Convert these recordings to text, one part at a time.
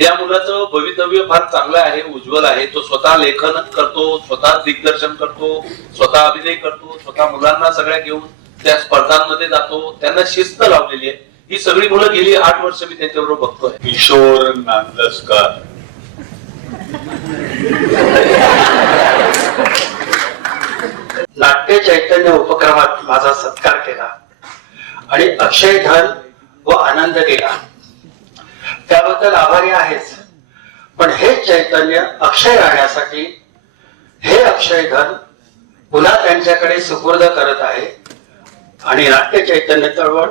या मुलाचं भवितव्य फार चांगलं आहे, उज्ज्वल आहे. तो स्वतः लेखन करतो, स्वतः दिग्दर्शन करतो, स्वतः अभिनय करतो, स्वतः मुलांना सगळ्या घेऊन त्या स्पर्धांमध्ये जातो. त्यांना शिस्त लावलेली आहे. ही सगळी मुलं गेली 8 वर्ष मी त्यांच्याबरोबर बघतोय. किशोर नांदस्कर नाट्य चैतन्य उपक्रमात माझा सत्कार केला आणि अक्षय धन व आनंद दिला, त्याबद्दल आभारी आहेच. पण हे चैतन्य अक्षय राहण्यासाठी हे अक्षय धन पुन्हा त्यांच्याकडे सुपूर्द करत आहे आणि नाट्य चैतन्य चळवळ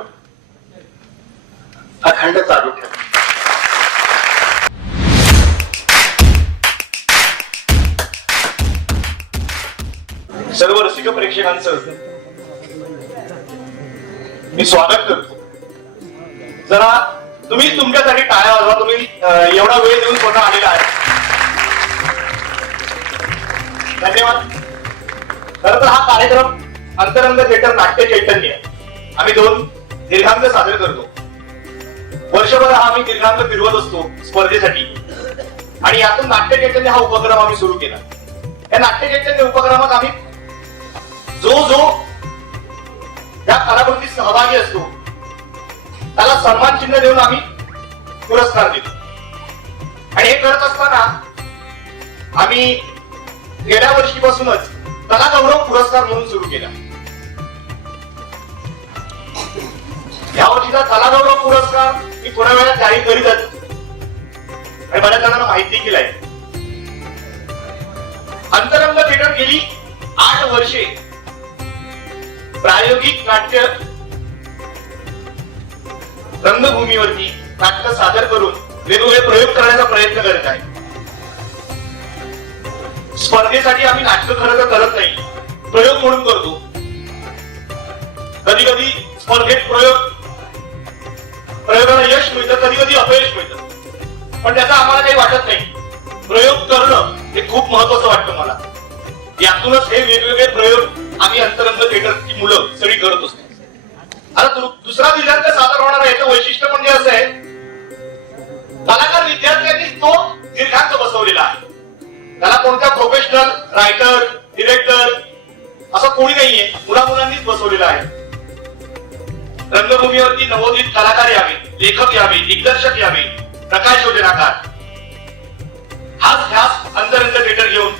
अखंड चालू ठेव. सर्व रसिक प्रेक्षकांचं मी स्वागत करतो. जरा तुम्ही तुमच्यासाठी टाळ्या वाजवा. तुम्ही एवढा वेळ देऊन स्वतः आलेला आहे. धन्यवाद. खरं तर हा कार्यक्रम अंतरंग थिएटर नाट्य चैतन्य आम्ही 2 दीर्घांक सादर करतो. वर्षभर हा आम्ही दीर्घांक फिरवत असतो स्पर्धेसाठी आणि यातून नाट्य चैतन्य हा उपक्रम आम्ही सुरू केला. या नाट्य चैतन्य उपक्रमात आम्ही जो या कलाकृतीत सहभागी असतो त्याला सन्मान चिन्ह देऊन आम्ही पुरस्कार देतो. आणि हे करत असताना आम्ही गेल्या वर्षीपासूनच कला गौरव पुरस्कार म्हणून सुरू केला. या वर्षीचा कला गौरव पुरस्कार मी थोड्या वेळात जाहीर करीतच आणि बऱ्याच जणांना माहिती देखील आहे. अंतरंग थिएटर गेली 8 वर्षे प्रायोगिक नाट्य रंगभूमीवरती नाटक सादर करून वेगवेगळे प्रयोग करण्याचा प्रयत्न करत आहे. स्पर्धेसाठी आम्ही नाटक खरं तर करत नाही, प्रयोग म्हणून करतो. कधी कधी स्पर्धेत प्रयोगाला यश मिळतं, कधी कधी अपयश मिळतं, पण त्याचा आम्हाला काही वाटत नाही. प्रयोग करणं हे खूप महत्वाचं वाटतं मला. यातूनच हे वेगवेगळे प्रयोग आम्ही अंतरंग थिएटरची मुलं सगळी करत असतो. आता दुसरा दीर्घांक सादर होणार आहे. याचं वैशिष्ट्य म्हणजे असं आहे, कलाकार विद्यार्थ्यांनी तो दीर्घांक बसवलेला आहे. त्याला कोणत्या प्रोफेशनल रायटर डिरेक्टर असं कोणी नाहीये, मुलांनीच बसवलेला आहे. रंगभूमीवरती नवोदित कलाकार यावे, लेखक यावे, दिग्दर्शक यावे, प्रकाश योजनाकार, हाच ध्यास अंतरंग थिएटर घेऊन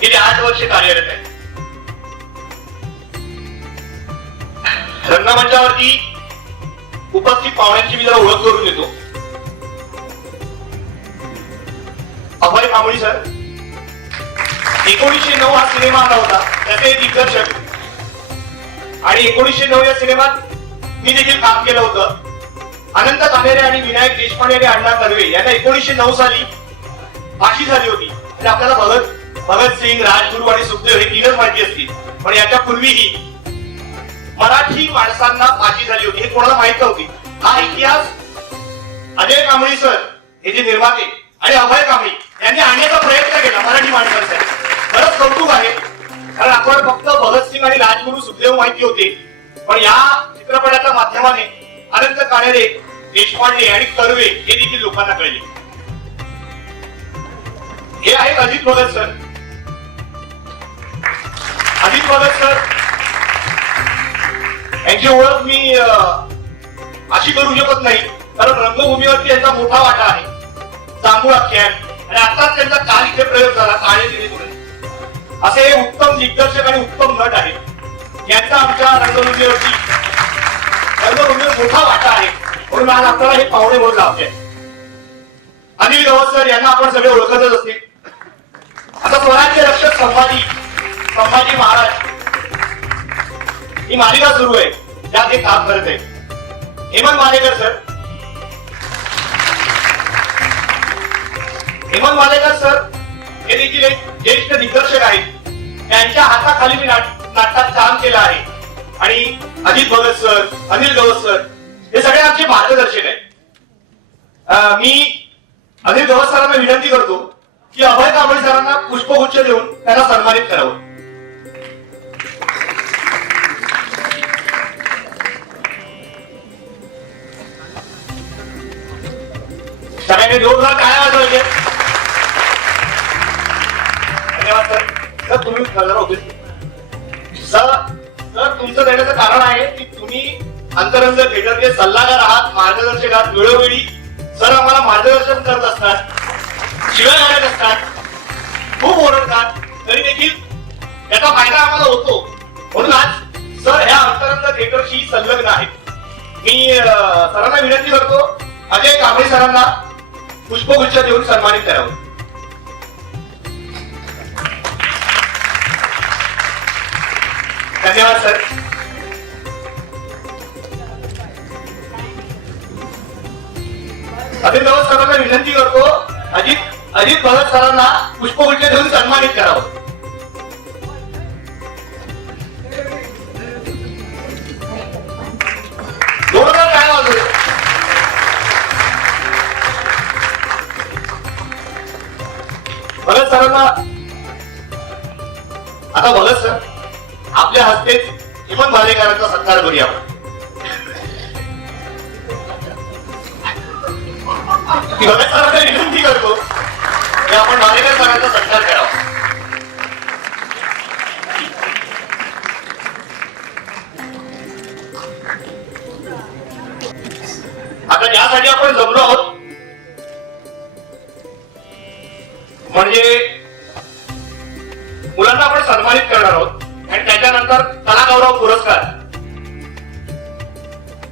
गेली 8 वर्षे कार्यरत आहे. रंगमंचावरती उपस्थित पाहुण्यांची मी जरा ओळख करून देतो. अभय कांबळी सर, 1909 हा सिनेमा आला होता, त्याचे दिग्दर्शक. आणि 1909 या सिनेमात मी देखील काम केलं होतं. अनंत कानेरे आणि विनायक देशपांडे आणि अण्णा कर्वे यांना 1909 साली फाशी झाली होती. म्हणजे आपल्याला भगतसिंग, राजगुरू आणि सुखदेव हे 3च माहिती असतील, पण याच्या पूर्वीही मराठी माणसांना फाशी झाली होती हे कोणाला माहित नव्हती. हा इतिहास अजय कांबळी सर हे जे निर्माते आणि अभय कांबळी यांनी आणण्याचा प्रयत्न केला मराठी माणसांसाठी. खरंच कौतुक आहे, कारण आपण फक्त भगतसिंग आणि राजगुरू सुखदेव माहिती होते, पण या चित्रपटाच्या माध्यमाने अनंत कानेरे, देशपांडे आणि कर्वे हे देखील लोकांना कळले. हे आहेत अजित भगत सर. अजित भगत सर यांची ओळख मी अशी करू शकत नाही, कारण रंगभूमीवरती यांचा मोठा वाटा आहे. जांभूळ आख्यान आणि आताच त्यांचा काल इथे प्रयोग झाला, काळे दिले म्हणून. असे हे उत्तम दिग्दर्शक आणि उत्तम नट आहेत. यांचा आमच्या रंगभूमीवर मोठा वाटा आहे, म्हणून आज आपल्याला हे पाहुणे म्हणून लावते. अनिल गवत सर यांना आपण सगळे ओळखतच असतील. आता स्वराज्य रक्षक संभाजी महाराज ही मालिका सुरू आहे, त्यात हे काम करत आहे. हेमंत मालेकर सर हे देखील एक ज्येष्ठ दिग्दर्शक आहेत. त्यांच्या हाताखाली मी नाटकात काम केलं आहे. आणि अजित भगत सर, अनिल गवत सर हे सगळे आमचे मार्गदर्शक आहेत. मी अनिल गवत सरांना विनंती करतो की अभय कांबळी सरांना पुष्पगुच्छ देऊन त्यांना सन्मानित करावं. सगळ्यांनी जोरदार काय वाजवायचे. धन्यवाद सर. सर तुम्ही जरा होते सर. सर तुमचं देण्याचं कारण आहे की तुम्ही अंतरंग थिएटरचे सल्लागार आहात, मार्गदर्शक आहात. वेळोवेळी सर आम्हाला मार्गदर्शन करत असतात, शिवाय घालत असतात, खूप ओरडतात, तरी देखील त्याचा फायदा आम्हाला होतो. म्हणून आज सर ह्या अंतरंग थिएटरशी संलग्न आहेत. मी सरांना विनंती करतो अजय कांबळे सरांना पुष्पगुच्छ देऊन सन्मानित करावं. धन्यवाद सर. अजित भगत सरांना विनंती करतो अजित भगत सरांना पुष्पगुच्छ देऊन सन्मानित करावं. जोरदार काय वाजवलं. भगत सरांना आता भगत सर आपल्या हस्तेच हेमंत भालेकरांचा सत्कार करूया आपण. भगत सरांना विनंती करतो की आपण भालेकर सरांचा सत्कार करावा. आता यासाठी आपण जमलो आहोत म्हणजे मुलांना आपण सन्मानित करणार आहोत आणि त्याच्यानंतर कलागौरव पुरस्कार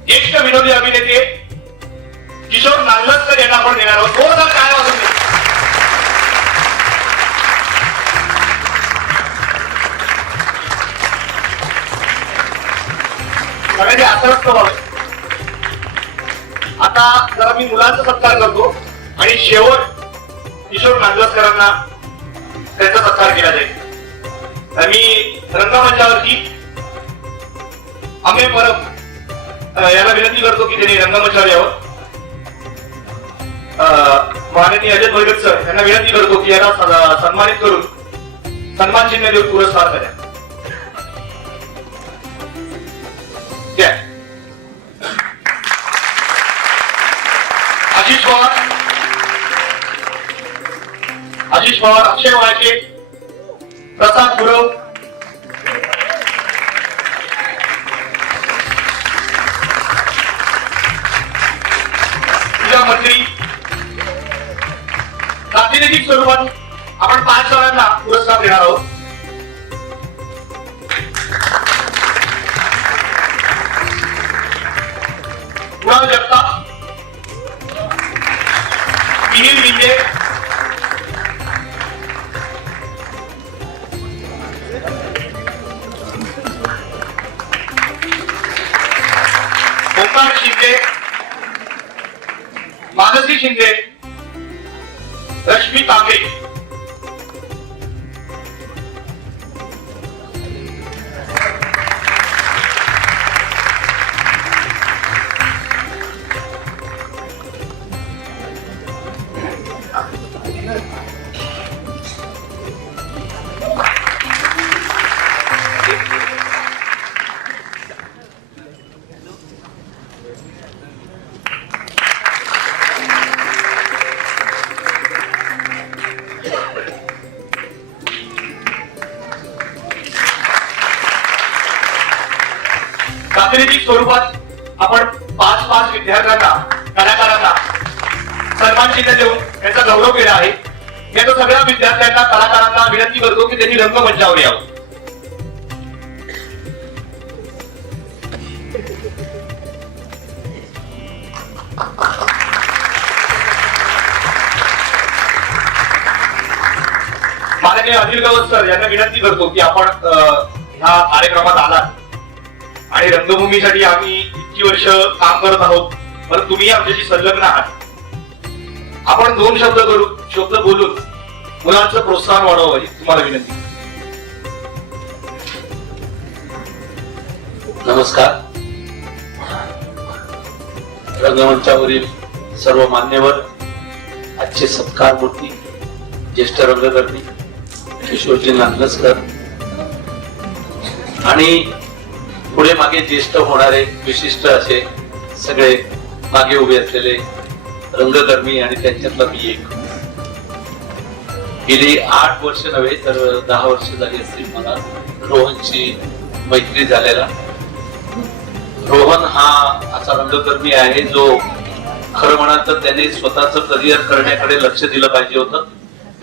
ज्येष्ठ विनोदी अभिनेते किशोर नांगलस्कर यांना आपण देणार आहोत. जोरदार काय वाजवून दे. सगळ्यांनी आतरस्त व्हावे. आता जरा मी मुलांचा सत्कार करतो आणि शेवट किशोर नांगलस्करांना त्यांचा सत्कार केला जाईल. मी रंगमंचावरती अमेय परब याला विनंती करतो की त्यांनी रंगमंचावर यावं. माननीय अजय भगत सर यांना विनंती करतो की याला सन्मानित करून सन्मान चिन्ह देऊन पुरस्कार द्या. आशिष पवार, अक्षय वाळके, प्रसाद गुरव, पूजा मंत्री. प्रातिनिधिक स्वरूपात आपण 5 जणांना पुरस्कार देणार आहोत. कुणाल जगताप, मिहिर लिंगे, ओंकार शिंदे, मानसी शिंदे, रश्मी तांबे. प्रातिनिधिक स्वरूपात आपण 5 विद्यार्थ्यांना, कलाकारांना सन्मान चिन्ह देऊन त्यांचा गौरव केला आहे. मी आता सगळ्या विद्यार्थ्यांना, कलाकारांना विनंती करतो की त्यांनी रंगमंचावर यावं. माननीय अनिल गवत सर यांना विनंती करतो की आपण ह्या कार्यक्रमात आलात आणि रंगभूमीसाठी आम्ही इतकी वर्ष काम करत आहोत, पण तुम्ही आमच्याशी संलग्न आहात. आपण 2 शब्द बोलून मुलांचं प्रोत्साहन वाढवावं ही तुम्हाला विनंती. नमस्कार. रंगमंचावरील सर्व मान्यवर, आजचे सत्कार मूर्ती, ज्येष्ठ रंगकर्मी किशोरजी नांगलस्कर आणि पुढे मागे ज्येष्ठ होणारे विशिष्ट असे सगळे मागे उभे असलेले रंगकर्मी आणि त्यांच्यातला मी एक. गेली 8 वर्ष नव्हे तर 10 वर्ष झाली असतील मला रोहनची मैत्री झालेला. रोहन हा असा रंगकर्मी आहे जो खरं म्हणाल तर त्याने स्वतःच करिअर करण्याकडे लक्ष दिलं पाहिजे होतं,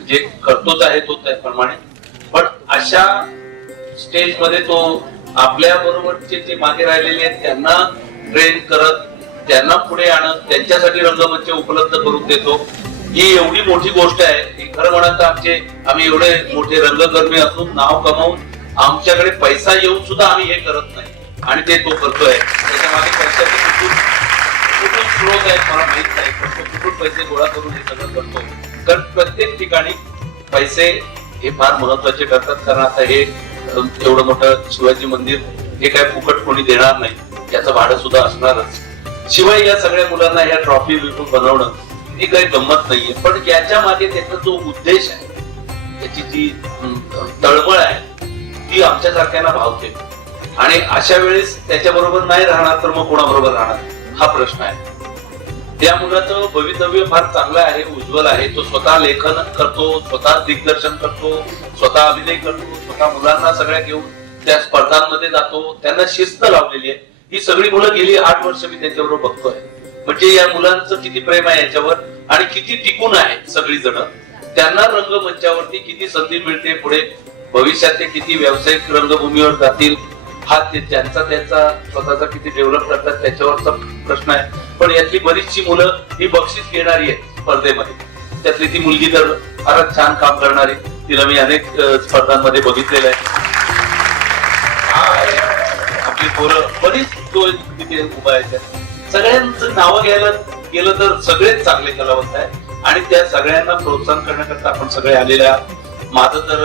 जे करतोच आहे तो त्याप्रमाणे. पण अशा स्टेज मध्ये तो आपल्या बरोबरचे जे मागे राहिलेले आहेत त्यांना ट्रेन करत, त्यांना पुढे आणत, त्यांच्यासाठी रंगमंच उपलब्ध करून देतो. ही एवढी मोठी गोष्ट आहे की खरं म्हणाल तर आम्ही एवढे मोठे रंगकर्मी असून नाव कमावून आमच्याकडे पैसा येऊन सुद्धा आम्ही हे करत नाही आणि ते तो करतोय. त्याच्या मागे पैशाचे कुठून स्रोत आहेत मला माहित नाही, पण तो कुठून पैसे गोळा करून हे सगळं करतो. कारण प्रत्येक ठिकाणी पैसे हे फार महत्वाचे ठरतात. कारण आता हे एवढं मोठं शिवाजी मंदिर हे काय फुकट कोणी देणार नाही, त्याचं भाडं सुद्धा असणारच. शिवाय या सगळ्या मुलांना ह्या ट्रॉफी विकून बनवणं ही काही गंमत नाहीये. पण याच्या मागे त्याचा जो उद्देश आहे, त्याची जी तळमळ आहे ती आमच्यासारख्यांना भावते. आणि अशा वेळेस त्याच्याबरोबर नाही राहणार तर मग कोणाबरोबर राहणार हा प्रश्न आहे. त्या मुलाचं भवितव्य फार चांगलं आहे, उज्ज्वल आहे. तो स्वतः लेखन करतो, स्वतः दिग्दर्शन करतो, स्वतः अभिनय करतो, स्वतः मुलांना सगळ्या घेऊन त्या स्पर्धांमध्ये जातो. त्यांना शिस्त लावलेली आहे. ही सगळी मुलं गेली 8 वर्ष मी त्यांच्याबरोबर बघतोय. म्हणजे या मुलांचं किती प्रेम आहे याच्यावर आणि किती टिकून आहेत सगळी जण. त्यांना रंगमंचावरती किती संधी मिळते, पुढे भविष्यात ते किती व्यावसायिक रंगभूमीवर जातील हा त्यांचा स्वतःचा किती डेव्हलप करतात त्याच्यावरचा प्रश्न आहे. पण यातली बरीचशी मुलं ही बक्षीस घेणारी आहेत स्पर्धेमध्ये. त्यातली ती मुलगी तर फारच छान काम करणारी, तिला मी अनेक स्पर्धांमध्ये बघितलेलं आहे. आपली पोरं बरीच तिथे उभा आहेत. सगळ्यांचं नावं घ्यायला गेलं तर सगळेच चांगले कलावंत आहेत आणि त्या सगळ्यांना प्रोत्साहन करण्याकरता आपण सगळे आलेल्या. माझं तर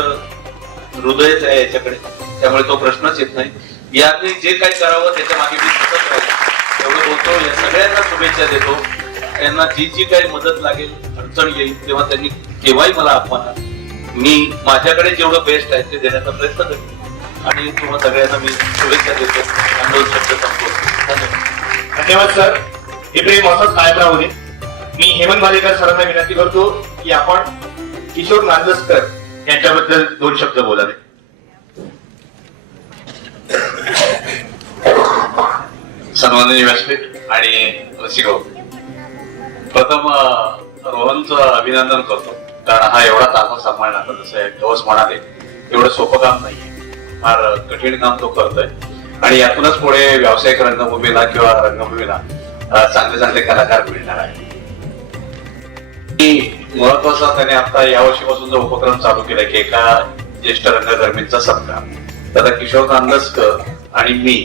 हृदयच आहे याच्याकडे, त्यामुळे तो प्रश्नच येत नाही. याने जे काही करावं त्याच्या मागे मी सतत राहील एवढं बोलतो. या सगळ्यांना शुभेच्छा देतो. त्यांना जी काही मदत लागेल, अडचण येईल तेव्हा त्यांनी केव्हाही मला अपमाना. मी माझ्याकडे जेवढं बेस्ट आहे ते देण्याचा प्रयत्न करेन आणि तुम्हा सगळ्यांना मी शुभेच्छा देतो. दोन शब्द संपतो. धन्यवाद. धन्यवाद सर. हे प्रेम असंच कायम राहू दे. मी हेमंत भालेकर सरांना विनंती करतो की आपण किशोर नांदस्कर यांच्याबद्दल 2 शब्द बोलावे. सन्माननीय व्यासपीठ आणि रसिको, प्रथम रोहनचं अभिनंदन करतो. कारण हा एवढा ताफा सांभाळणार, जसं गवस म्हणाले, एवढं सोपं काम नाहीये. फार कठीण काम तो करतोय आणि यातूनच पुढे व्यावसायिक रंगभूमीला किंवा रंगभूमीला चांगले चांगले कलाकार मिळणार आहे. महत्वाचा त्याने आता या वर्षीपासून जो उपक्रम चालू केला की एका ज्येष्ठ रंगकर्मींचा सत्कार. तर किशोर नांदस्कर आणि मी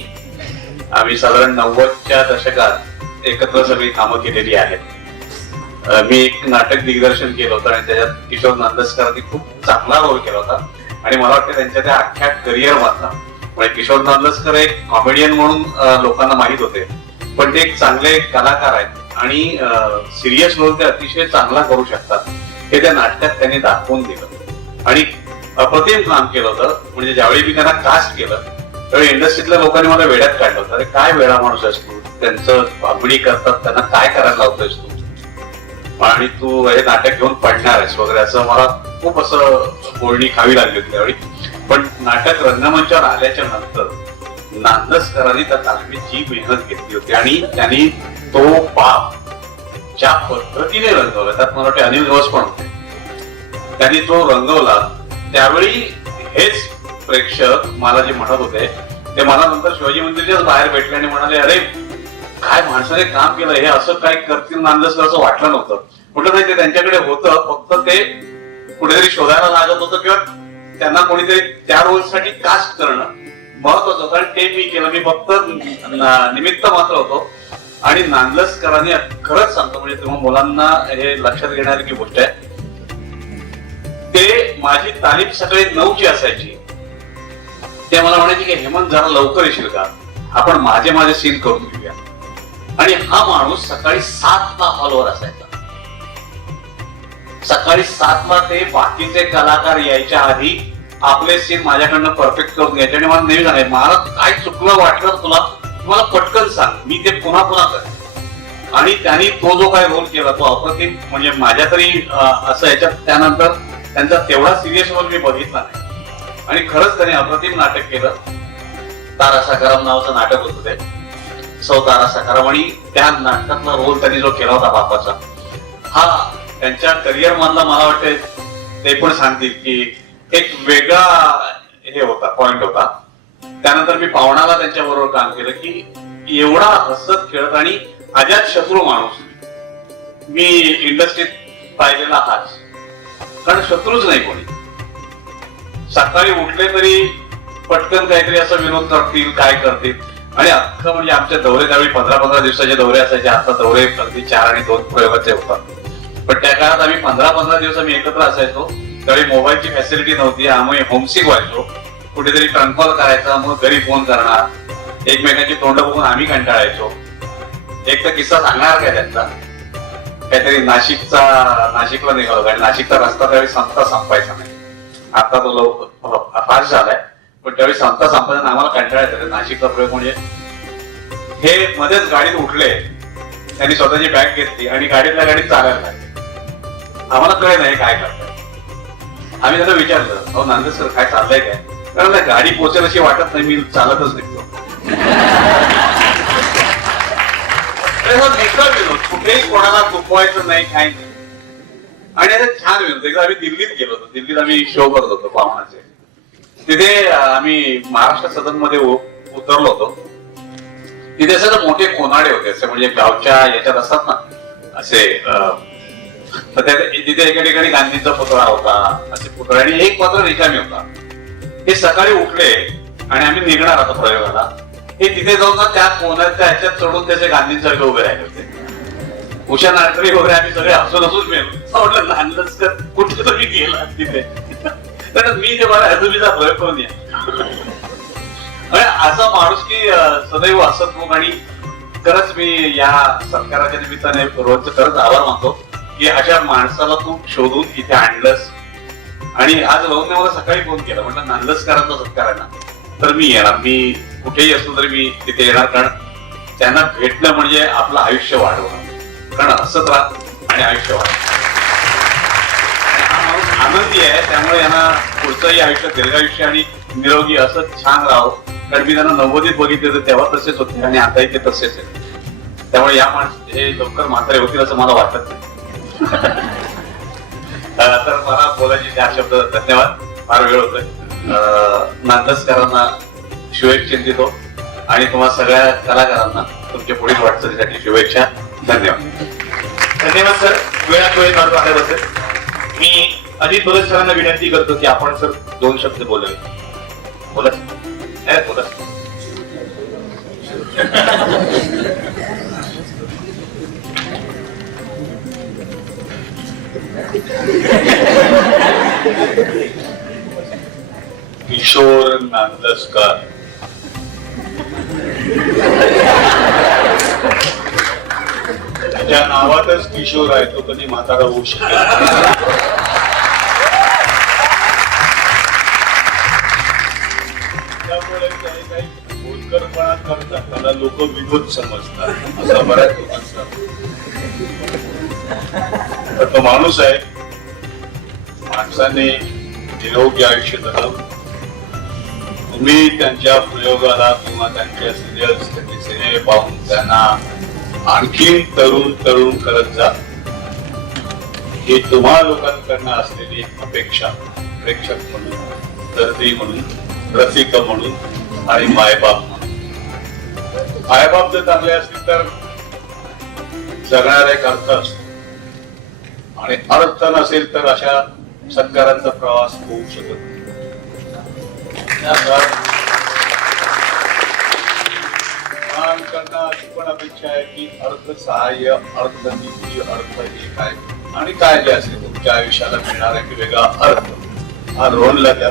आम्ही साधारण 90च्या दशकात एकत्र सगळी कामं केलेली आहेत. मी एक नाटक दिग्दर्शन केलं होतं आणि त्याच्यात किशोर नांदस्करांनी खूप चांगला रोल केला होता आणि मला वाटतं त्यांच्या त्या अख्ख्या करिअर मधला. म्हणजे किशोर नांदस्कर एक कॉमेडियन म्हणून लोकांना माहित होते, पण ते एक चांगले कलाकार आहेत आणि सिरियस रोल ते अतिशय चांगला करू शकतात हे त्या नाटकात त्यांनी दाखवून दिलं आणि अप्रतिम काम केलं होतं. म्हणजे ज्यावेळी मी त्यांना कास्ट केलं त्यावेळी इंडस्ट्रीतल्या लोकांनी मला वेड्यात काढलं होतं. अरे काय वेळा माणूस आहेस तू, त्यांचं बाबडी करतात त्यांना काय करायला लावतोयस तू आणि तू हे नाटक घेऊन पडणार आहेस वगैरे असं मला खूप असं बोलणी खावी लागली होती त्यावेळी. पण नाटक रंगमंचावर आल्याच्या नंतर नांदस्करांनी त्या तालमीत जी मेहनत घेतली होती आणि त्यांनी तो बाप ज्या पद्धतीने रंगवला, त्यात मला वाटते अनिल घोष पण होते, त्यांनी तो रंगवला. त्यावेळी हेच प्रेक्षक मला जे म्हणत होते ते मला नंतर शिवाजी मंदिरच्याच बाहेर भेटले आणि म्हणाले, अरे काय माणसाने काम केलं, हे असं काय करतील नांदस्कर असं वाटलं नव्हतं. म्हटलं नाही, ते त्यांच्याकडे होतं, फक्त ते कुठेतरी शोधायला लागत होतं किंवा त्यांना कोणीतरी त्या रोलसाठी कास्ट करणं महत्वाचं होतं आणि ते मी केलं. मी फक्त निमित्त मात्र होतो. आणि नांदस्करांनी खरंच सांगतो, म्हणजे तेव्हा मुलांना हे लक्षात घेण्यासारखी गोष्ट आहे, ते माझी तालीम सकाळी 9ची असायची. ते मला म्हणायचे की हेमंत जरा लवकर येशील का, आपण माझे सीन करून घेऊया. आणि हा माणूस सकाळी 7ला हॉलवर असायचा. सकाळी 7ला ते बाकीचे कलाकार यायच्या आधी आपले सीन माझ्याकडनं परफेक्ट करून घ्यायचे आणि मला नेहमी सांगायचे, मला काय चुकलं वाटलं तुला मला पटकन सांग, मी ते पुन्हा करेन. आणि त्यांनी तो जो काय रोल केला तो अप्रतिम, म्हणजे माझ्या तरी असं याच्यात त्यानंतर त्यांचा तेवढा सिरियस रोल मी बघितला नाही. आणि खरंच त्यांनी अप्रतिम नाटक केलं. तारा साकाराम नावाचं नाटक होतं ते, सौ तारा साकाराम, आणि त्या नाटकातला रोल त्यांनी जो केला होता बापाचा, हा त्यांच्या करिअर मधला मला वाटतं ते पण सांगतील की एक वेगळा हे होता, पॉइंट होता. त्यानंतर मी पावणाला त्यांच्या बरोबर काम केलं की एवढा हसत खेळत आणि अजात शत्रू माणूस मी इंडस्ट्रीत पाहिलेला हाच, कारण शत्रूच नाही कोणी. सकाळी उठले तरी पटकन काहीतरी असं विनोद करतील, काय करतील. आणि अख्खं म्हणजे आमच्या दौरे त्यावेळी 15-15 दिवसाचे दौरे असायचे. आता दौरे अगदी 4 आणि 2 प्रयोगाचे होतात. पण त्या काळात आम्ही 15-15 दिवस आम्ही एकत्र असायचो. त्यावेळी मोबाईलची फॅसिलिटी नव्हती, आम्ही होमसिक व्हायचो. कुठेतरी ट्रान्सफर करायचा, मग घरी फोन करणार, एकमेकांची तोंड बघून आम्ही कंटाळायचो. एक तर किस्सा सांगणार काय त्यांचा, काहीतरी नाशिकला निघालो, कारण नाशिकचा रस्ता त्यावेळी संपायचा नाही. आता तो फास्ट झालाय, पण त्यावेळी संपायचा आम्हाला कंटाळा येतो. नाशिकचा प्रयोग म्हणजे हे मध्येच गाडीत उठले, त्यांनी स्वतःची बॅग घेतली आणि गाडीतल्या गाडीत चालायला लागले. आम्हाला कळे नाही काय करताय. आम्ही त्यांना विचारलं, अहो नांदेसकर काय चाललंय काय, कारण गाडी पोचेल अशी वाटत नाही, मी चालतच निघतो. विनोद, कुठेही कोणाला दुखवायचं नाही, काय नाही. आणि आता छान विनोद. एकदा आम्ही दिल्लीत गेलो होतो. दिल्लीत आम्ही शो करत होतो पाहुणाचे. तिथे आम्ही महाराष्ट्र सदन मध्ये उतरलो होतो. तिथे असे मोठे कोनाडे होते, असे म्हणजे गावच्या याच्यात असतात ना असे. तिथे एका ठिकाणी गांधींचा पुतळा होता, असे पुतळे, आणि एक मात्र रिकामी होता. हे सकाळी उठले आणि आम्ही निघणार आता प्रयोगाला. हे तिथे जाऊन ना त्या कोणाच्या ह्याच्यात चढून त्याचे गांधींसारखे उभे राहिले होते. उषा नाटकरी वगैरे आम्ही सगळे हसून मिळून म्हटलं नांदच कुठे तुम्ही गेला तिथे, कारण मी ते मला तुम्हीचा प्रयोग करून या. असा माणूस की सदैव हसतमुख. आणि खरंच मी या सत्काराच्या निमित्ताने रोजचं खरंच आभार मानतो की अशा माणसाला तू शोधून इथे आणलंस. आणि आज रोहनने मला सकाळी फोन केला, म्हटलं नांदसकरांचा सत्कार आहे ना, तर मी येणार. मी कुठेही असलो तरी मी तिथे येणार, कारण त्यांना भेटणं म्हणजे आपलं आयुष्य वाढवणं. कारण हसत राहा आणि आयुष्य वाढ. हा माणूस आनंदी आहे, त्यामुळे यांना पुढचंही आयुष्य दीर्घायुष्य आणि निरोगी असं छान राहावं. कारण मी त्यांना 90s बघितले होते तेव्हा तसेच होते आणि आताही ते तसेच आहे. त्यामुळे या माणूस हे लवकर म्हातारे होतील असं मला वाटत नाही. तर मला बोलायचे 4 शब्द. धन्यवाद. फार वेळ होतोय. नांदसकरांना शुभेच्छा देतो आणि तुम्हा सगळ्या कलाकारांना तुमच्या पुढील वाटचालीसाठी शुभेच्छा. धन्यवाद. धन्यवाद सर, वेळात वेळ काढून आल्याबद्दल. मी अजित भगत सरांना विनंती करतो की आपण सर 2 शब्द बोलावे. बोला बोला. किशोर नांदसकर त्याच्या नावातच किशोर आहे, तो कधी म्हातारा होऊ शकेल. त्यामुळे काही बोलकरपणा करतात, त्याला लोक विनोद समजतात, असं बऱ्याच लोकांचा. तो माणूस आहे, माणसाने निरोगी आयुष्य जगावं. तुम्ही त्यांच्या प्रयोगाला किंवा त्यांच्या सिरियल्स, त्यांचे सिनेमे पाहून त्यांना आणखी तरुण करत जा. ही तुम्हा लोकांकडनं असलेली अपेक्षा, प्रेक्षक म्हणून, दर्दी म्हणून, रसिक म्हणून आणि मायबाप म्हणून. मायबाप जर चांगले असतील तर जगणारा एक अर्थ असतो, आणि अर्थ नसेल तर अशा सत्कारांचा प्रवास होऊ शकत नाही. अशी पण अपेक्षा आहे की अर्थ सहाय्य, अर्थनिधी, अर्थ हे काय आणि काय जे असेल तुमच्या आयुष्याला मिळणारा की वेगळा अर्थ, हा रोहनला द्या.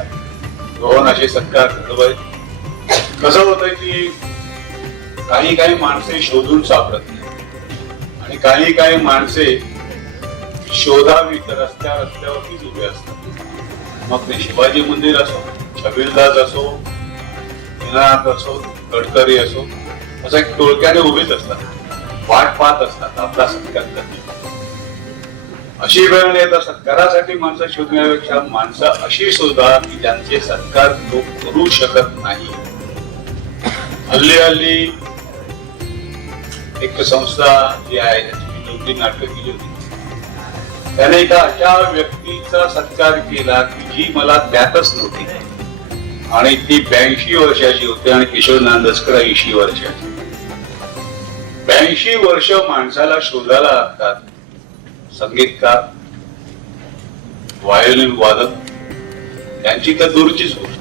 रोहन असे सत्कार घडवाय. कसं होतंय की काही माणसे शोधून सापडत नाही, आणि काही माणसे शोधावी तर रस्त्यावरतीच उभे असतात. मग ते शिवाजी मंदिर असो, छबिलदास असो, विनायक असो, गडकरी असो, असं एक टोळक्याने उभेच असतात. वाट पाहत असतात आपला सत्कार करण्याची. अशी वेळ येत सत्कारासाठी माणसं शोधण्यापेक्षा माणसं अशी शोधा की ज्यांचे सत्कार तो करू शकत नाही. हल्ली एक संस्था जी आहे त्याची मी 2-3 नाटकं केली होती. त्याने एका अशा व्यक्तीचा सत्कार केला की जी मला त्यातच नव्हती आणि ती 82 वर्षाची होती आणि किशोर नांदस्कर 80 वर्षाची. 82 वर्ष माणसाला शोधायला लागतात. संगीतकार, व्हायोलिन वादक, त्यांची तर दूरचीच गोष्ट.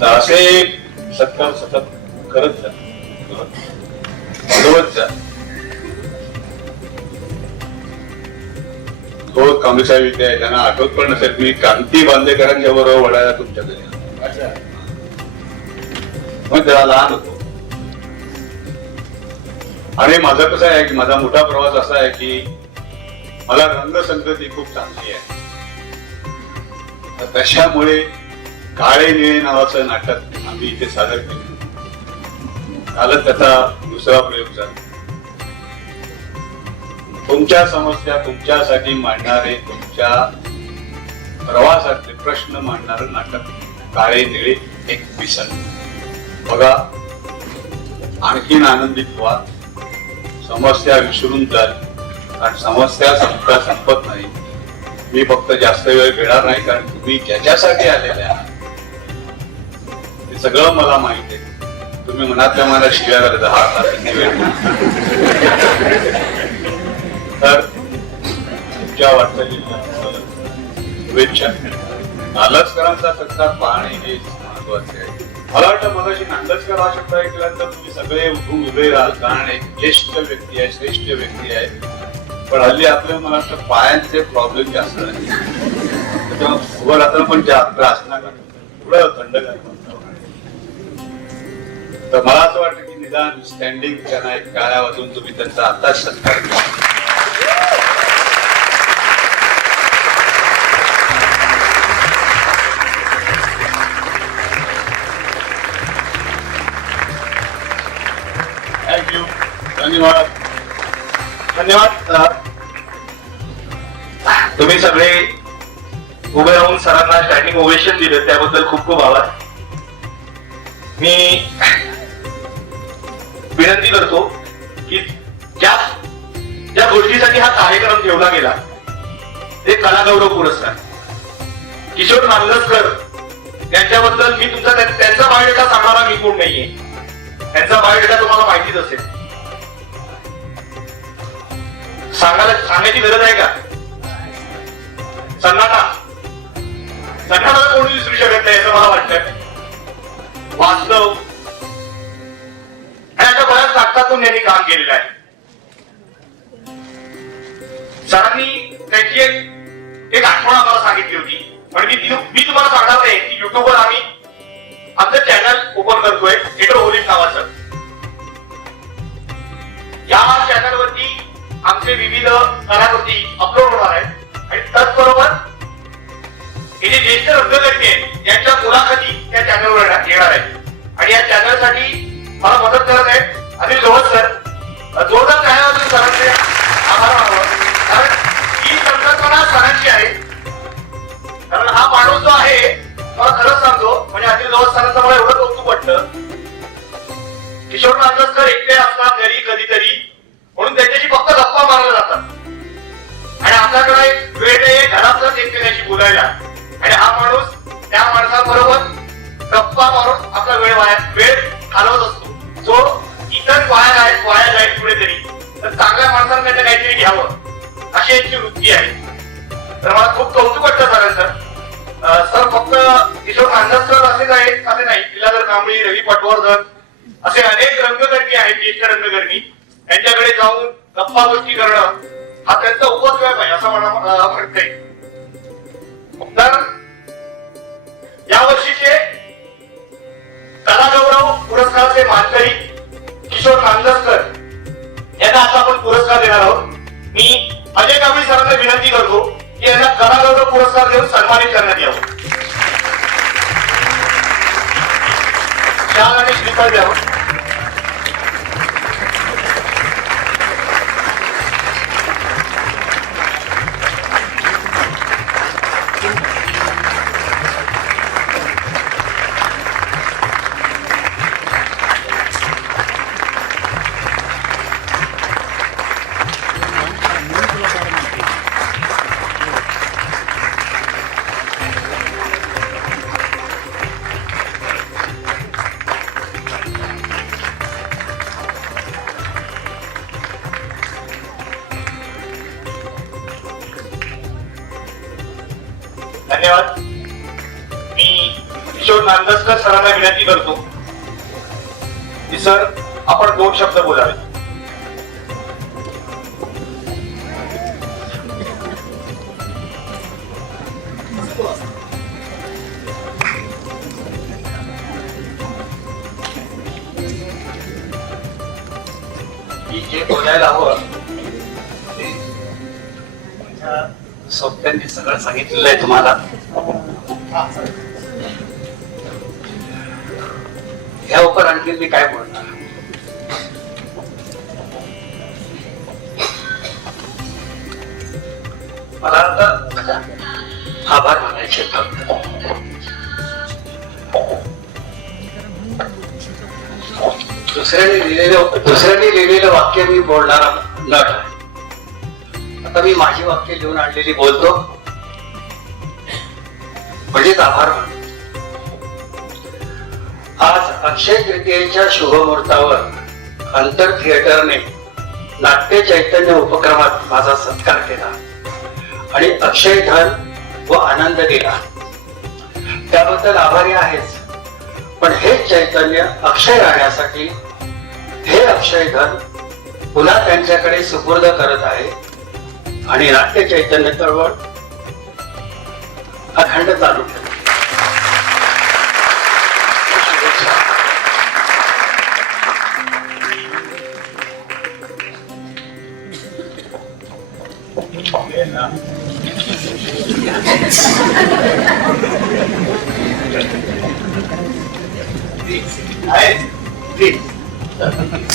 तर असे सत्कार सतत करत जा, वाढवत जा. तो कांबळेसाहेब इथे आहे, त्यांना आठवत पण नसेल मी कांती बांदेकरांच्या बरोबर वडायला तुमच्याकडे मग त्याला लहान होतो. आणि माझं कसं आहे की माझा मोठा प्रवास असा आहे की मला रंगसंगती खूप चांगली आहे. तर त्याच्यामुळे काळे निळे नावाचं नाटक आम्ही इथे सादर केलं. कालच त्याचा दुसरा प्रयोग झाला. तुमच्या समस्या तुमच्यासाठी मांडणारे, तुमच्या प्रवासातले प्रश्न मांडणारं नाटक काळे निळे एक विसर. बघा, आणखीन आनंदित व्हा, समस्या विसरून जाल. कारण समस्या संपत नाही. मी फक्त जास्त वेळ घेणार नाही कारण तुम्ही ज्याच्यासाठी आलेले आहात ते सगळं मला माहिती आहे. तुम्ही मनातल्या मला शिव्या करत आहात वेळ. तर तुमच्या वाटचालीला शुभेच्छा. नालचकरांचा सत्कार पाहणे हे महत्वाचे आहे. मला वाटतं मगाशी नांदस्कर हा शब्द ऐकल्यानंतर तुम्ही सगळे उठून उभे राहाल कारण एक ज्येष्ठ व्यक्ती आहे, श्रेष्ठ व्यक्ती आहे. पण हल्ली आपल्या मला वाटतं पायांचे प्रॉब्लेम जास्त आहे. त्याच्यामुळे उभं राहताना पण त्रास ना पुढं थंडगार. तर मला असं वाटतं की निदान स्टँडिंग त्यांना एक टाळ्या वाजवून तुम्ही त्यांचा आताच सत्कार करा. थँक्यू, धन्यवाद. धन्यवाद. तुम्ही सगळे उभे राहून सरांना स्टँडिंग ओवेशन दिलं त्याबद्दल खूप खूप आभार. मी विनंती करतो की ज्या गोष्टीसाठी हा कार्यक्रम ठेवला गेला ते कलागौरव पुरस्कार. किशोर नांदस्कर यांच्याबद्दल मी त्यांचा बायोडेटा सांगणारा मी कोण नाहीये. त्यांचा बायोडेटा तुम्हाला माहितीच असेल. सांगायची गरज आहे का? सन्नाटा कोणी विसरू शकत नाही असं मला वाटतं. वास्तव अशा बऱ्याच नाटकातून यांनी काम केलेलं आहे. सरांनी त्याची एक आठवण आम्हाला सांगितली होती. पण मी तुम्हाला सांगणार आहे की युट्यूबवर आम्ही आमचं चॅनल ओपन करतोय थिएटर ओलिव्ह नावाचं. या चॅनलवरती आमचे विविध कलाकृती अपलोड होणार आहेत आणि त्याचबरोबर हे जे ज्येष्ठ रंगकर्ते आहेत यांच्या मुलाखती त्या चॅनलवर येणार आहेत. आणि या चॅनलसाठी मला मदत करत आहेत अनिल जोहर सर. जोरदार काय वाजून सरांचे आभार मानावं कारण ही संकल्पना सरांची आहे. कारण हा माणूस जो आहे मला खरंच सांगतो म्हणजे अनिल जोहर सरांचं मला एवढं कौतुक वाटतं. किशोर नांदस्कर एकटे असतात घरी कधीतरी म्हणून त्याच्याशी फक्त गप्पा मारल्या जातात आणि आपल्याकडे वेळ नाही घरातच एकमेकांशी बोलायला. आणि हा माणूस त्या माणसाबरोबर गप्पा मारून आपला वेळ घालवत असतो. जो इतर वाया जाईल पुढे तरी तर चांगल्या माणसांना त्याचं काहीतरी घ्यावं अशी यांची वृत्ती आहे. तर मला खूप कौतुक वाटतं सरांचं. सर फक्त किशोर नांदस्कर असेच आहेत असे नाही. लीलाधर कांबळी, रवी पटवर्धन असे अनेक रंगकर्मी आहेत, ज्येष्ठ रंगकर्मी. त्यांच्याकडे जाऊन गप्पा गोष्टी करणं हा त्यांचा उपद्व्याप आहे असं मला म्हणता येईल. तर या वर्षीचे कलागौरव पुरस्काराचे मानकरी किशोर नांदस्कर यांना आता आपण पुरस्कार देणार आहोत. मी अजय कांबळी सरांना विनंती करतो की यांना कलागौरव पुरस्कार देऊन सन्मानित करण्यात यावं. शाल आणि श्रीफळ द्यावं. धन्यवाद. मी किशोर नांदस्कर सरांना विनंती करतो की सर आपण 2 शब्द बोलावे. मी जे बोलायला हवं ते सोप्यांनी सगळं सांगितलेलं आहे तुम्हाला. ह्या उपर आणखी मी काय बोलणार. मला आता आभार मानायचे फक्त. दुसऱ्याने लिहिलेलं वाक्य मी बोलणारा नट आहे. आता मी माझी वाक्य लिहून आणलेली बोलतो म्हणजेच आभार मानतो. आज अक्षय तृतीयेच्या शुभमुहूर्तावर अंतर थिएटरने नाट्य चैतन्य उपक्रमात माझा सत्कार केला आणि अक्षय धन व आनंद दिला. त्याबद्दल आभारी आहेच, पण हेच चैतन्य अक्षय राहण्यासाठी हे अक्षय धन पुन्हा त्यांच्याकडे सुपूर्द करत आहे आणि नाट्य चैतन्य चळवळ अखंड चालू ठेवतो.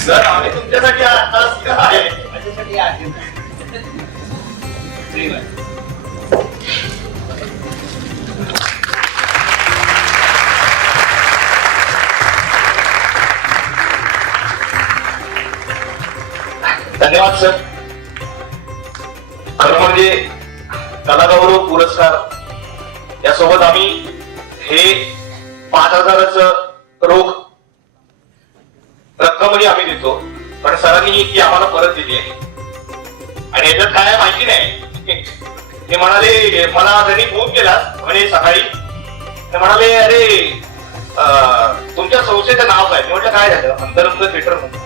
सर आम्ही तुमच्यासाठी आहे. धन्यवाद सर. खरं म्हणजे कलागौरव पुरस्कार यासोबत आम्ही हे 5,000च रोख रक्कमही आम्ही देतो, पण सरांनी ती आम्हाला परत दिली आहे. आणि याच्यात काय माहिती नाही. ते म्हणाले, मला त्यांनी फोन केला म्हणजे सकाळी, ते म्हणाले अरे तुमच्या संस्थेचं नाव काय. म्हटलं काय झालं. अंतरंग थिएटर म्हणून.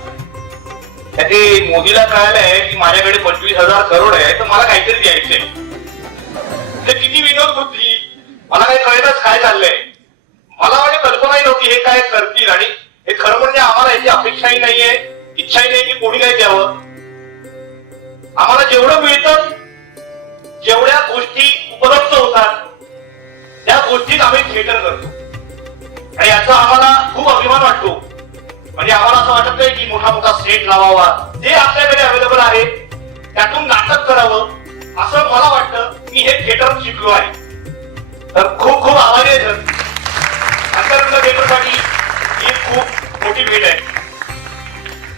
ते मोदीला कळालंय की माझ्याकडे 25,000 करोड आहे, तर मला काहीतरी द्यायचंय. ते किती विनोद बुद्धी. मला काही कळेलच काय चाललंय. मला म्हणजे कल्पनाही नव्हती हे काय करतील. आणि हे खरं म्हणजे आम्हाला याची अपेक्षाही नाहीये, इच्छाही नाही की कोणी काही द्यावं. आम्हाला जेवढं मिळतं, जेवढ्या गोष्टी उपलब्ध होतात त्या गोष्टीत आम्ही थिएटर करतो आणि याचा आम्हाला खूप अभिमान वाटतो. म्हणजे आम्हाला असं वाटत नाही की मोठा मोठा सेट लावावा. जे आपल्याकडे अवेलेबल आहे त्यातून नाटक करावं असं मला वाटतं. मी हे थिएटर शिकलो आहे. तर खूप खूप आभारी आहे सर. अंतरंग थिएटरसाठी ही खूप मोठी भेट आहे.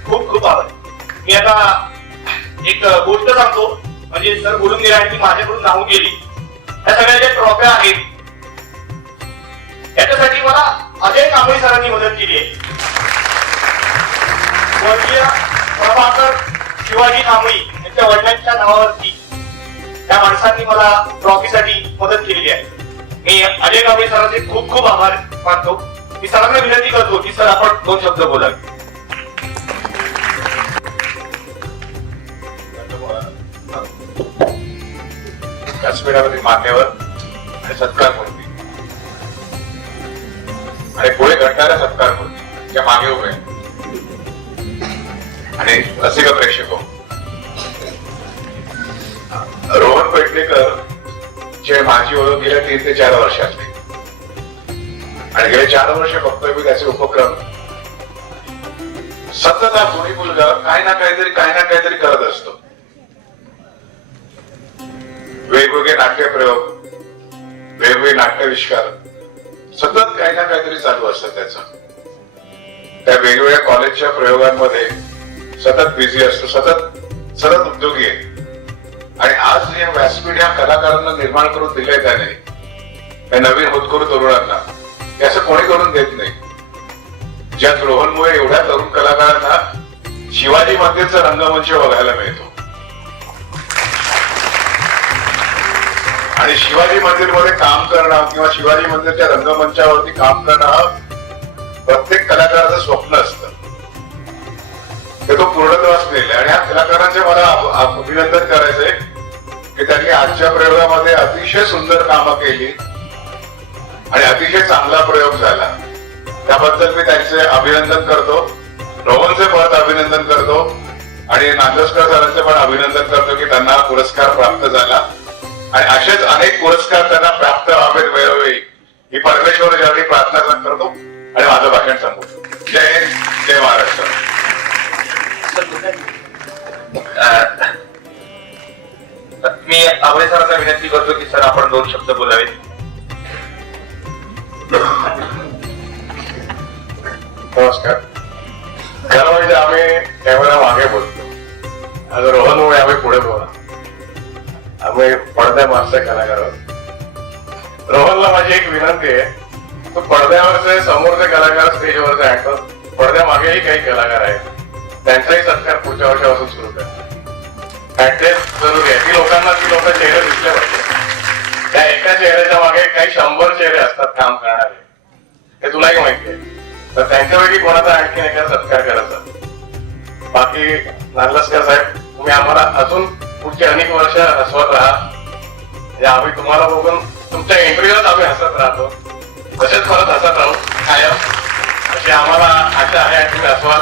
खूप खूप आभारी. मी आता एक गोष्ट सांगतो. म्हणजे सर बोलून गेला आणि माझ्याकडून राहून गेली. या सगळ्या ज्या ट्रॉफ्या आहेत याच्यासाठी मला अजय कांबळे सरांनी मदत केली आहे. स्वर्गीय प्रभाकर शिवाजी कांबळे यांच्या वडिलांच्या नावावरती त्या माणसांनी मला ट्रॉफीसाठी मदत केलेली आहे. मी अजय कांबळे सरांचे खूप खूप आभार मानतो. मी सरांना विनंती करतो की सर आपण 2 शब्द बोलावे. व्यासपीठावरील मान्यवर आणि सत्कार मूर्ती आणि पुढे घडणाऱ्या सत्कार मूर्ती मागे उभे आणि रसिक प्रेक्षक रोहन पेडणेकर जे माझी ओळख गेल्या 3 ते 4 वर्षातली आणि गेले 4 वर्ष बघतोय मी त्याचे उपक्रम. सतत हा कोणी मुलगा काही ना काहीतरी करत असतो. वेगवेगळे नाट्यप्रयोग, वेगवेगळे नाट्यविष्कार सतत काही ना काहीतरी चालू असतं त्याचं. त्या वेगवेगळ्या कॉलेजच्या प्रयोगांमध्ये सतत बिझी असतो, सतत उद्योगी आहे. आणि आज जे व्यासपीठ या कलाकारांना निर्माण करून दिलंय त्याने, त्या नवीन होतकरू तरुणांना, ते असं कोणी करून देत नाही. ज्या रोहनमुळे एवढ्या तरुण कलाकारांना शिवाजी मंदिरचा रंगमंच बघायला मिळतो. आणि आणि शिवाजी मंदिरमध्ये काम करणं किंवा शिवाजी मंदिरच्या रंगमंचावरती काम करणं हा प्रत्येक कलाकाराचं स्वप्न असतं. ते तो पूर्णत्वास नेले आणि ह्या कलाकारांचे मला अभिनंदन करायचंय की त्यांनी आजच्या प्रयोगामध्ये अतिशय सुंदर कामं केली आणि अतिशय चांगला प्रयोग झाला. त्याबद्दल मी त्यांचे अभिनंदन करतो. रोहनचे परत अभिनंदन करतो आणि नांदोसकर सरांचे पण अभिनंदन करतो की त्यांना पुरस्कार प्राप्त झाला आणि असेच अनेक पुरस्कार त्यांना प्राप्त व्हावेत वेळोवेळी ही परमेश्वर ज्यावेळी प्रार्थना करतो आणि माझं भाषण सांगतो. जय हिंद, जय महाराष्ट्र. मी आभळे सरांना विनंती करतो की सर आपण 2 शब्द बोलावेत. नमस्कार. खरं म्हणजे आम्ही कॅमेरा मागे बोलतो, आज रोहनमुळे आम्ही पुढे बोला. आम्ही पडद्या मागचे कलाकार आहोत. रोहनला माझी एक विनंती आहे, तो पडद्यावरचे समोरचे कलाकार, स्टेजवरचे ऍक्टर, पडद्या मागेही काही कलाकार आहेत, त्यांचाही सत्कार पुढच्या वर्षापासून सुरू करा. ऍड्रेस जरुरी आहे. ती लोक चेहरे दिसले पाहिजे. त्या एका चेहऱ्याच्या मागे काही 100 चेहरे असतात काम करणारे, हे तुलाही माहिती आहे. तर त्यांच्यापैकी कोणाचा आणखीन एका सत्कार करायचा. बाकी नांदलस्कर साहेब, तुम्ही आम्हाला अजून पुढची अनेक वर्ष हसवत राहा. म्हणजे आम्ही तुम्हाला बघून तुमच्या इंटरव्ह्यूत आम्ही हसत राहतो, तसेच परत हसत राहू कायम, अशी आम्हाला आशा आहे. तुम्ही हसवाल.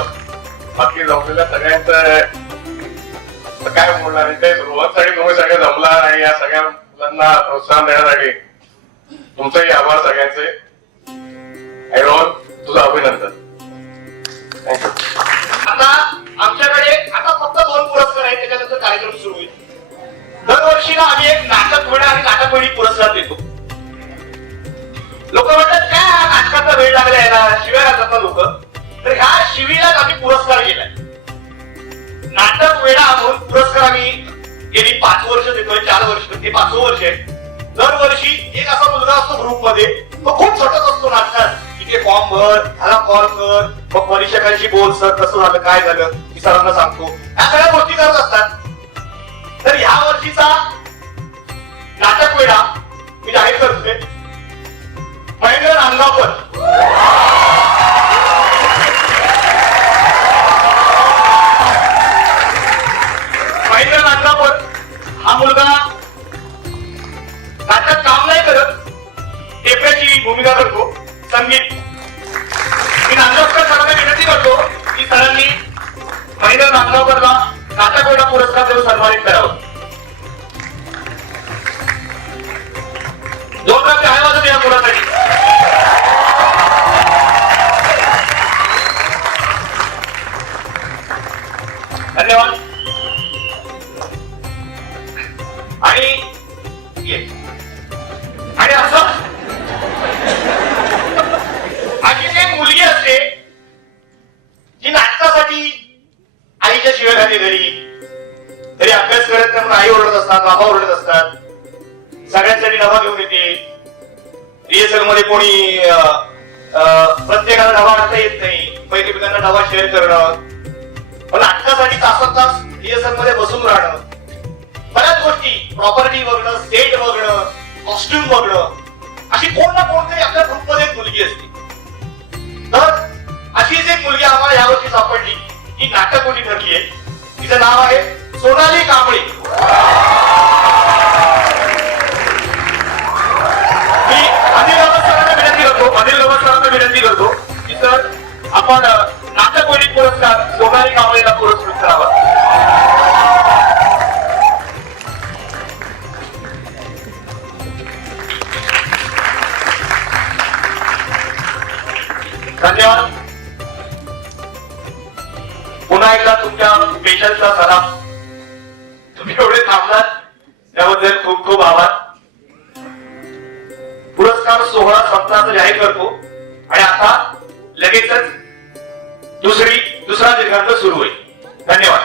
बाकी जमलेल्या सगळ्यांचं काय बोलणार, ते रोहनसाठी तुम्ही सगळे जमला आणि या सगळ्या मुलांना प्रोत्साहन देण्यासाठी तुमचंही आभार सगळ्यांचे. आणि रोहन, तुझं अभिनंदन. थँक्यू. आता आमच्याकडे आता फक्त 2 पुरस्कार आहेत, त्याच्यानंतर कार्यक्रम सुरू होईल. दरवर्षी ना आम्ही एक नाटक वेळ आणि नाटक वेळी पुरस्कार देतो. लोक म्हणतात काय नाटकाचा वेळ लागला याला, शिव्या घालतात लोक. तर ह्या शिवीलाच आम्ही पुरस्कार केलाय. नाटक वेळा म्हणून पुरस्कार आम्ही गेली 5 वर्ष देतोय. 4 वर्ष, हे 5वं वर्ष आहे. दरवर्षी एक असा मुलगा असतो ग्रुप मध्ये, तो खूप छोटाच असतो नाटकात. इथे फॉर्म भर, ह्याला कॉल कर, मग परीक्षकांशी बोल, सर कसं झालं, काय झालं, मी सरांना सांगतो. ह्या सगळ्या गोष्टी करत असतात. तर ह्या वर्षीचा नाटक वेळा मी जाहीर करतोय महेंद्र नांदगावकर. महेंद्र नांदगावकर हा मुलगा नाटक काम नाही करत, टेपऱ्याची भूमिका करतो, संगीत. मी नांदगावकर सरांना विनंती करतो की सरांनी महेंद्र नांदगावकरला नाटक वेळा पुरस्कार देऊन सन्मानित करावं. जोरदार टाळ्या वाजवून या मुलासाठी. धन्यवाद. आणि असं अशी एक मुलगी असते जी नाटकासाठी आईच्या शिव्या खाते घरी अभ्यास करत नाही, आई ओरडत असतात, बाबा ओरडत असतात. सगळ्यांसाठी डबा घेऊन येते. रिहर्सल मध्ये कोणी प्रत्येकाला डबा आणता येत नाही, मैत्रिणींना डबा शेअर करणं, पण नाटकासाठी तासन तास रिहर्सल मध्ये बसून राहणं, बऱ्याच गोष्टी, प्रॉपर्टी बघणं, सेट बघणं, कॉस्ट्युम बघणं, अशी कोण ना कोणतरी आपल्या ग्रुपमध्ये एक मुलगी असते. तर अशीच एक मुलगी आम्हाला यावर्षी सापडली. ही नाटक कोणी ठरली आहे. तिचं नाव आहे सोनाली कांबळे. मी अनिल सरांना विनंती करतो की सर आपण नाटक कोणी पुरस्कार सोनाली कांबळेला पुरस्कृत करावा. धन्यवाद. पुन्हा एकदा तुमच्या पेशन्सचा सलाम. तुम्ही एवढे थांबलात त्याबद्दल खूप खूप आभार. पुरस्कार सोहळा संपण्याचं जाहीर करतो आणि आता लगेचच दुसरा दीर्घांत सुरू होईल. धन्यवाद.